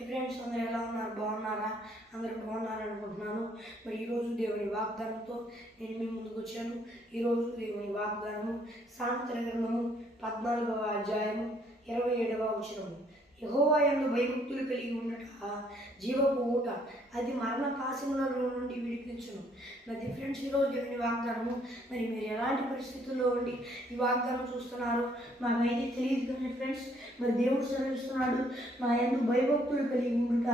Friends, అందరూ ఎలా ఉన్నారు? బాగున్నారా? అందరూ బాగున్నారనుకుంటున్నాను. మరి ఈరోజు దేవుని వాగ్దానంతో నేను మీ ముందుకు వచ్చాను. ఈరోజు దేవుని వాగ్దానము సామెతల గ్రంథము 14వ అధ్యాయము 27వ వచనము. యెహోవా యందు భయభక్తులు కలిగి ఉండట జీవపు ఊట, అది మరణ పాశములలో నుండి విడిపించును. మరి ఫ్రెండ్స్, ఈరోజు దేవుని వాగ్దానము, మరి మీరు ఎలాంటి పరిస్థితుల్లో ఉండి ఈ వాగ్దానం చూస్తున్నారో నాకైతే తెలియదు. కానీ ఫ్రెండ్స్, మరి దేవుడు సెలవిస్తున్నాడు, నా యందు భయభక్తులు కలిగి ఉండుట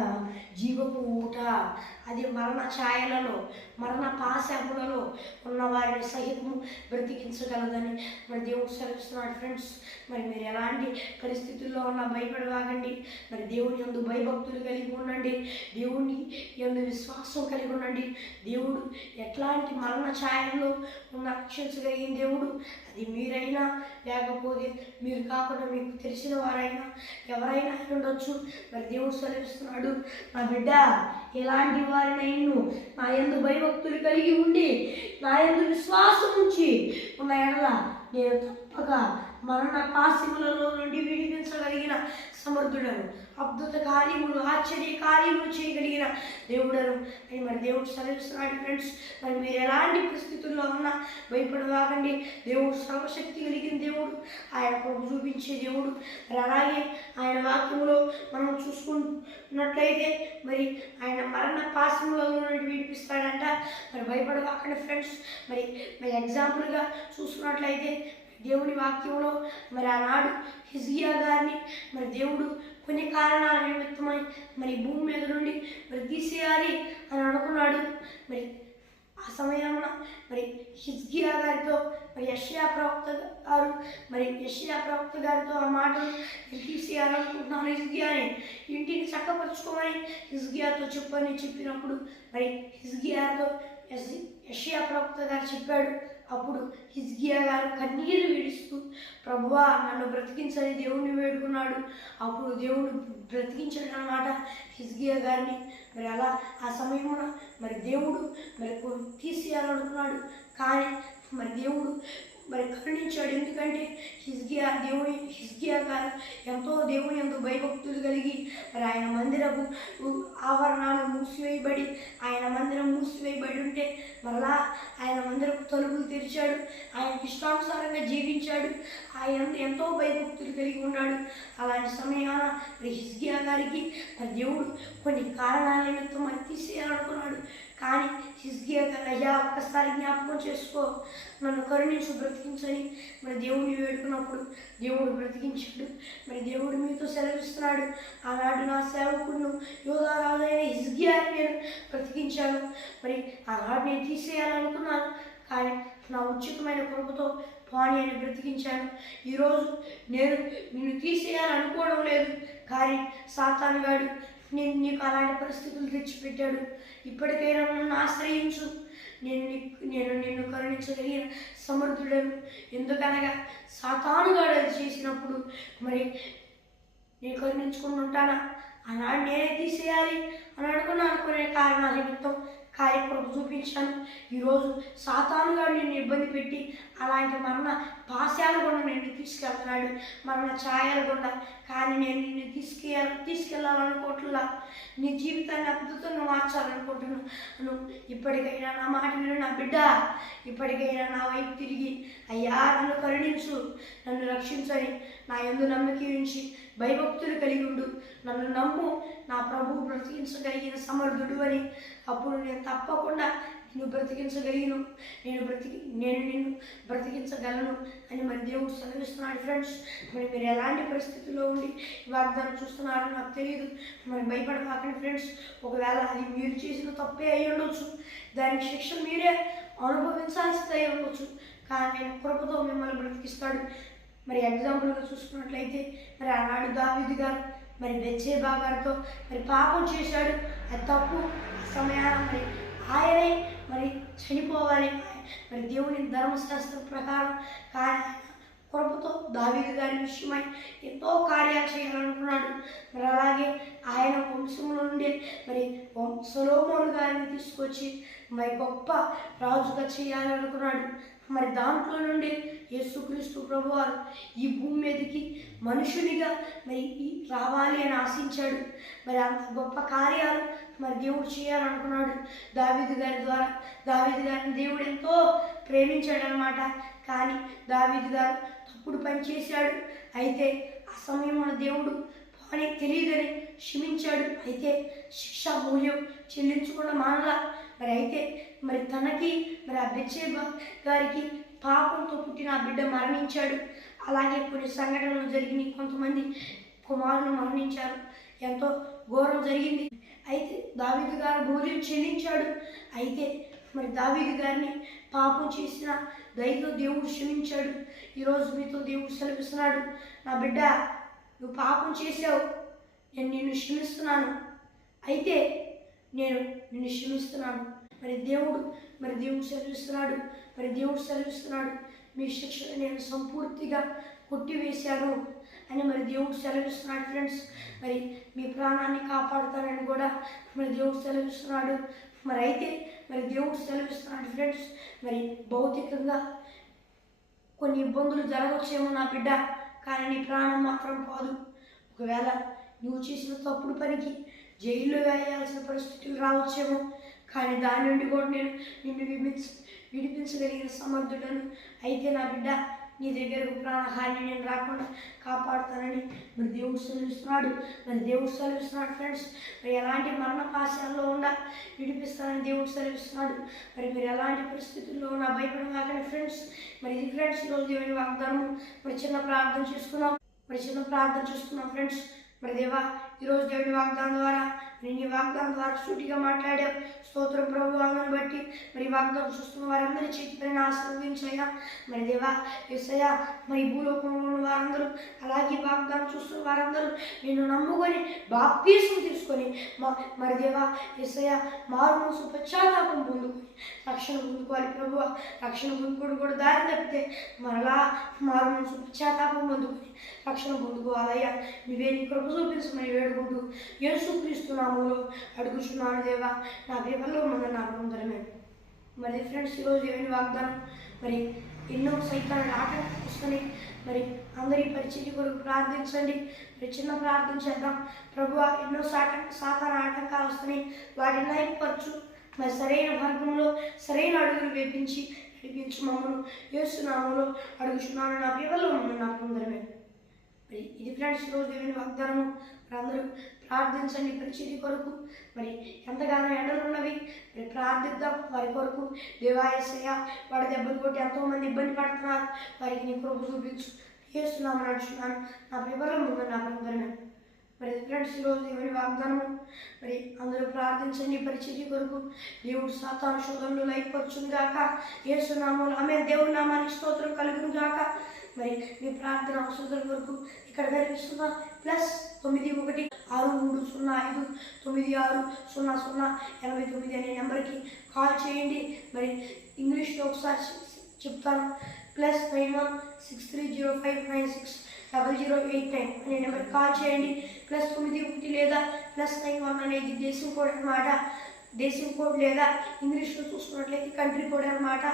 జీవపు ఊట, అది మరణ ఛాయలలో మరణ పాశములలో ఉన్న వారిని సహితము బ్రతికించగలదని మరి దేవుడు సెలవిస్తున్నాడు. ఫ్రెండ్స్, మరి మీరు ఎలాంటి పరిస్థితుల్లో ఉన్నా భయపడవాగండి. మరి దేవుని యందు భయభక్తులు కలిగి ఉండండి. దేవుని యందు విశ్వాసం కలిగి ఉండండి. దేవుడు ఎట్లాంటి మరణ ఛాయల్లో ఉన్న రక్షించగలిగిన దేవుడు. అది మీరైనా లేకపోతే మీరు కాకుండా మీకు తెలిసిన వారైనా ఎవరైనా ఉండొచ్చు. మరి దేవుడు సెలవిస్తున్నాడు, నా బిడ్డ, ఎలాంటి వారినైనా నా యందు భయభక్తులు కలిగి ఉండి నా యందు విశ్వాసం ఉంచి ఉన్న ఎడల నేను తప్పక మరణ పాశములలో నుండి విడిపించగలిగిన సమర్థుడను, అద్భుత కార్యములు ఆశ్చర్య కార్యములు చేయగలిగిన దేవుడను అని మరి దేవుడు సెలవిస్తున్నాడు. ఫ్రెండ్స్, మరి మీరు ఎలాంటి పరిస్థితుల్లో ఉన్నా భయపడవాకండి. దేవుడు సర్వశక్తి కలిగిన దేవుడు, ఆయన కృప చూపించే దేవుడు. మరి అలాగే ఆయన వాక్యంలో మనం చూసుకున్నట్లయితే మరి ఆయన మరణ పాశములలో నుండి విడిపిస్తాడంట. మరి భయపడవాకండి ఫ్రెండ్స్. మరి ఎగ్జాంపుల్గా చూసుకున్నట్లయితే దేవుని వాక్యంలో మరి ఆనాడు హిజ్కియా గారిని మరి దేవుడు కొన్ని కారణాల నిమిత్తమై మరి భూమి మీద నుండి మరి తీసేయాలి అని అనుకున్నాడు. మరి ఆ సమయంలో మరి హిజ్కియా గారితో మరి యెషయా ప్రవక్త గారితో ఆ మాటలు తీసేయాలనుకుంటున్నాను, హిజ్కియాని ఇంటిని చక్కపరుచుకోమని హిజ్కియాతో చెప్పినప్పుడు మరి హిజ్కియాతో యెషయా ప్రవక్త గారు చెప్పాడు. అప్పుడు హిజ్కియా గారు కన్నీరు విడుస్తూ, ప్రభువా నన్ను బ్రతికించని దేవుణ్ణి వేడుకున్నాడు. అప్పుడు దేవుడు బ్రతికించాడు అన్నమాట హిజ్కియా గారిని. మరి అలా ఆ సమయంలో మరి దేవుడు మరి తీసేయాలనుకున్నాడు. కానీ మరి దేవుడు మరి కరుణించాడు. ఎందుకంటే హిజ్కియా గారు ఎంతో దేవుని యందు భయభక్తులు కలిగి మరి ఆయన మందిరపు ఆవరణాలు మూసివేయబడి ఉంటే మరలా ఆయన మందిరపు తలుపులు తెరిచాడు. ఆయన ఇష్టానుసారంగా జీవించాడు. ఆయన ఎంతో భయభక్తులు కలిగి ఉన్నాడు. అలాంటి సమయాన మరి హిజ్కియా గారికి మరి దేవుడు కొన్ని కారణాల నిమిత్తం మరి తీసేయాలనుకున్నాడు. కానీ హిజ్కియా గారు, అయ్యా ఒక్కసారి జ్ఞాపకం చేసుకో, నన్ను కరుణించు, బ్రతికించని మరి దేవుడిని వేడుకున్నప్పుడు దేవుడు బ్రతికించాడు. మరి దేవుడు మీతో సెలవిస్తున్నాడు, ఆనాడు నా సేవకుడును యోధా రాజైన హిజ్కియాని నేను బ్రతికించాను. మరి ఆనాడు నేను తీసేయాలనుకున్నాను, కానీ నా ఉచితమైన కృపతో పాని అని బ్రతికించాను. ఈరోజు నేను నిన్ను తీసేయాలనుకోవడం లేదు, కానీ సాతాను గాడు నీకు అలాంటి పరిస్థితులు తెచ్చిపెట్టాడు. ఇప్పటికైనా నన్ను ఆశ్రయించు, నేను నిన్ను కరుణించగలిగిన సమర్థుడను. ఎందుకనగా సాతానుగాడు అది చేసినప్పుడు మరి నేను కరుణించుకుని ఉంటానా? ఆనాడు నేనే తీసేయాలి అని అనుకునే కారణాల నిమిత్తం కార్యక్రమం చూపించాను. ఈరోజు సాతానుగాడు నిన్ను ఇబ్బంది పెట్టి అలాంటి మరణ పాశాల గుండా నిన్ను తీసుకెళ్తున్నాడు, మరణ ఛాయల గుండా. కానీ నేను నిన్ను తీసుకెళ్ళాలనుకోవట్లా, నీ జీవితాన్ని అద్భుతంగా మార్చాలనుకుంటున్నాను. ఇప్పటికైనా నా మాట విను నా బిడ్డ, ఇప్పటికైనా నా వైపు తిరిగి, అయ్యా నన్ను కరుణించు, నన్ను రక్షించని నా యందు నమ్మకం ఉంచి భయభక్తులు కలిగి ఉండు, నన్ను నమ్ము, నా ప్రభువు బ్రతికించగలిగిన సమర్థుడు అని. అప్పుడు నేను తప్పకుండా నిన్ను బ్రతికించగలిగిను, నేను నిన్ను బ్రతికించగలను అని మరి దేవుడు సెలవిస్తున్నాడు. ఫ్రెండ్స్, మరి మీరు ఎలాంటి పరిస్థితుల్లో ఉండి వాగ్దానం చూస్తున్నారో నాకు తెలియదు. మరి భయపడమాకండి ఫ్రెండ్స్. ఒకవేళ అది మీరు చేసిన తప్పే అయి ఉండొచ్చు, దానికి శిక్ష మీరే అనుభవించాల్సింది అయి ఉండొచ్చు, కానీ ఆయన కృపతో మిమ్మల్ని బ్రతికిస్తాడు. మరి ఎగ్జాంపుల్గా చూసుకున్నట్లయితే మరి ఆనాడు దావీదు గారు మరి బెత్షెబా గారితో మరి పాపం చేశాడు, అది తప్పు. సమయాన మరి ఆయనే మరి చనిపోవాలి, మరి దేవుని ధర్మశాస్త్రం ప్రకారం. కానీ కృపతో దావీదు గారి విషయమై ఎంతో కార్యాలు చేయాలనుకున్నాడు. మరి అలాగే ఆయన వంశంలో నుండి మరి సొలొమోను సొలొమోను గారిని తీసుకొచ్చి మరి గొప్ప రాజుగా చేయాలనుకున్నాడు. మరి దాంట్లో నుండి యేసుక్రీస్తు ప్రభువారు ఈ భూమి మీదకి మనుషునిగా మరి రావాలి అని ఆశించాడు. మరి అంత గొప్ప కార్యాలు మరి దేవుడు చేయాలనుకున్నాడు దావీదు గారి ద్వారా. దావీదు గారిని దేవుడు ఎంతో ప్రేమించాడనమాట. కానీ దావీదు గారు తప్పుడు పని చేశాడు. అయితే ఆ సమయంలో దేవుడు అని తెలియదని క్షమించాడు. అయితే శిక్షా మూల్యం చెల్లించకుండా మానలా. మరి అయితే మరి తనకి మరి ఆ బెత్షెబా గారికి పాపంతో పుట్టిన ఆ బిడ్డ మరణించాడు. అలాగే కొన్ని సంఘటనలు జరిగినాయి. కొంతమంది కుమారులు మరణించారు. ఎంతో ఘోరం జరిగింది. అయితే దావీదు గారు మూల్యం చెల్లించాడు. అయితే మరి దావీదు గారిని పాపం చేసిన దయతో దేవుడు క్షమించాడు. ఈరోజు మీతో దేవుడు సెలవిస్తున్నాడు, నా బిడ్డ నువ్వు పాపం చేసావు, నేను నిన్ను క్షమిస్తున్నాను. అయితే నేను నిన్ను క్షమిస్తున్నాను. మరి దేవుడు సెలవిస్తున్నాడు, మీ శిక్షను నేను సంపూర్తిగా కొట్టివేశాను అని మరి దేవుడు సెలవిస్తున్నాడు. ఫ్రెండ్స్, మరి మీ ప్రాణాన్ని కాపాడుతానని కూడా మరి దేవుడు సెలవిస్తున్నాడు. మరి అయితే మరి దేవుడు సెలవిస్తున్నాడు ఫ్రెండ్స్, మరి భౌతికంగా కొన్ని ఇబ్బందులు జరగవచ్చేమో నా బిడ్డ, కానీ నీ ప్రాణం మాత్రం కాదు. ఒకవేళ నువ్వు చేసిన తప్పుడు పనికి జైల్లో వేయాల్సిన పరిస్థితులు రావచ్చేమో, కానీ దాని నుండి కూడా నేను నిన్ను విడిపించగలిగిన సమర్థుడను. అయితే నా బిడ్డ, నీ దగ్గరకు ప్రాణహాని నేను రాకుండా కాపాడుతానని మరి దేవుడు సెలవిస్తున్నాడు. ఫ్రెండ్స్, మరి ఎలాంటి మరణ పాశాల్లో ఉన్నా విడిపిస్తానని దేవుడు సెలవిస్తున్నాడు. మరి మీరు ఎలాంటి పరిస్థితుల్లో ఉన్నా భయపడమాకండి ఫ్రెండ్స్. మరి ఇది ఫ్రెండ్స్ ఈరోజు దేవుని వాగ్దానం. మరి చిన్న ప్రార్థన చేసుకున్నాం ఫ్రెండ్స్. మరి దేవా, ఈరోజు దేవుని వాగ్దానం ద్వారా నేను ఈ వాగ్దానం ద్వారా సూటిగా మాట్లాడావు. స్తోత్రం ప్రభు. వాళ్ళని బట్టి మరి వాగ్దానం చూస్తున్న వారందరి చేతిపైన ఆశీర్వదించయ్యా. మరి దేవా యేసయ్యా, మరి భూలోకంలో ఉన్న వారందరూ, అలాగే వాగ్దానం చూస్తున్న వారందరూ నిన్ను నమ్ముకొని బాప్తీసం తీసుకొని మరి దేవా యేసయ్యా మారుమనసు పశ్చాత్తాపం పొందుకొని రక్షణ పొందుకోవాలి ప్రభు. రక్షణ పొందుకోవడం కూడా దారి తప్పితే మరలా మారుమనసు పశ్చాత్తాపం పొందుకొని రక్షణ పొందుకోవాలయ్యా. నువ్వే నీ కృప చూపించమని వేడుకుంటూ యేసుక్రీస్తు నామములో అడుగుచున్నాను దేవా, నా దేవల్లో మన నామందరమే. మరి ఫ్రెండ్స్, ఈరోజు ఏమైనా వాగ్దానం, మరి ఎన్నో సైతాన్ని ఆటంకం వస్తున్నాయి. మరి అందరి పరిచర్య కొరకు ప్రార్థించండి. మరి చిన్న ప్రార్థన చేద్దాం. ప్రభువా, ఎన్నో సాతాన ఆటంకాలు వస్తున్నాయి, వాటిని లయపరచు. మరి సరైన మార్గంలో సరైన అడుగులు వేపించి నడిపించు మమ్మల్ని యేసు నామములో అడుగుచున్నాను, నా దేవల్లో మన నామందరమే. మరి ఇది ఫ్రెండ్స్ ఈరోజు దేవుని వాగ్దానము. మరి అందరూ ప్రార్థించండి పరిచర్య కొరకు. మరి ఎంతగానో ఎండలు ఉన్నవి, మరి ప్రార్థిద్దాం వారి కొరకు. దేవా యేసయ్యా, వాడి దెబ్బలు కొట్టి ఎంతోమంది ఇబ్బంది పడుతున్నారు, వారికి నీ కృప చూపించు. యేసునామమున నడుచున్నాను, నా ప్రేమలో ముందు నా అందరమే. మరి ఫ్రెండ్స్ ఈరోజు దేవుని వాగ్దానము. మరి అందరూ ప్రార్థించండి పరిచర్య కొరకు. దేవుడు సాతాను శోధనలు లయపరచును గాక. యేసునామములో ఆమేన్. దేవుడి నామానికి స్తోత్రం కలుగును గాక. మరి మీ ప్రార్థన అవసరం వరకు ఇక్కడ కనిపిస్తున్న +91 6305 960089 అనే నెంబర్కి కాల్ చేయండి. మరి ఇంగ్లీష్లో ఒకసారి చెప్తాను. +91 6305960089 అనే నెంబర్కి కాల్ చేయండి. +91 లేదా +91 అనేది దేశం కోడ్ అన్నమాట. దేశం కోడ్ లేదా ఇంగ్లీష్లో చూసుకున్నట్లయితే కంట్రీ కోడ్ అనమాట.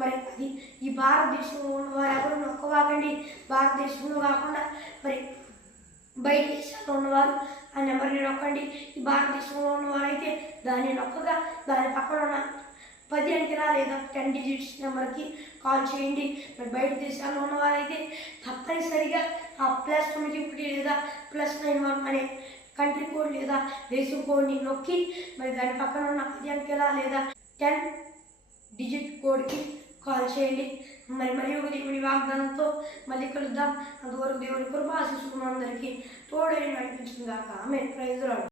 మరి అది ఈ భారతదేశంలో ఉన్నవారు ఎవరు నొక్కవాకండి. భారతదేశంలో కాకుండా మరి బయట దేశాల్లో ఉన్నవారు ఆ నెంబర్ని నొక్కండి. ఈ భారతదేశంలో ఉన్నవారు అయితే దాన్ని నొక్కగా దాని పక్కన ఉన్న 10 అంకెల లేదా 10 డిజిట్స్ నెంబర్కి కాల్ చేయండి. మరి బయట దేశాల్లో ఉన్నవారైతే తప్పనిసరిగా ఆ +91 లేదా +91 అనే కంట్రీ కోడ్ లేదా దేశం కోడ్ని నొక్కి మరి దాని పక్కన ఉన్న 10 అంకెల లేదా 10 డిజిట్ కోడ్కి కాల్ చేయండి. మరి ఒక దేవుని వాగ్దానంతో మళ్ళీ కలుద్దాం. అంతవరకు దేవుని కృప ఆశీస్సులు అందరికీ తోడై నడిపించుగాక. ఆమేన్. Praise the lord.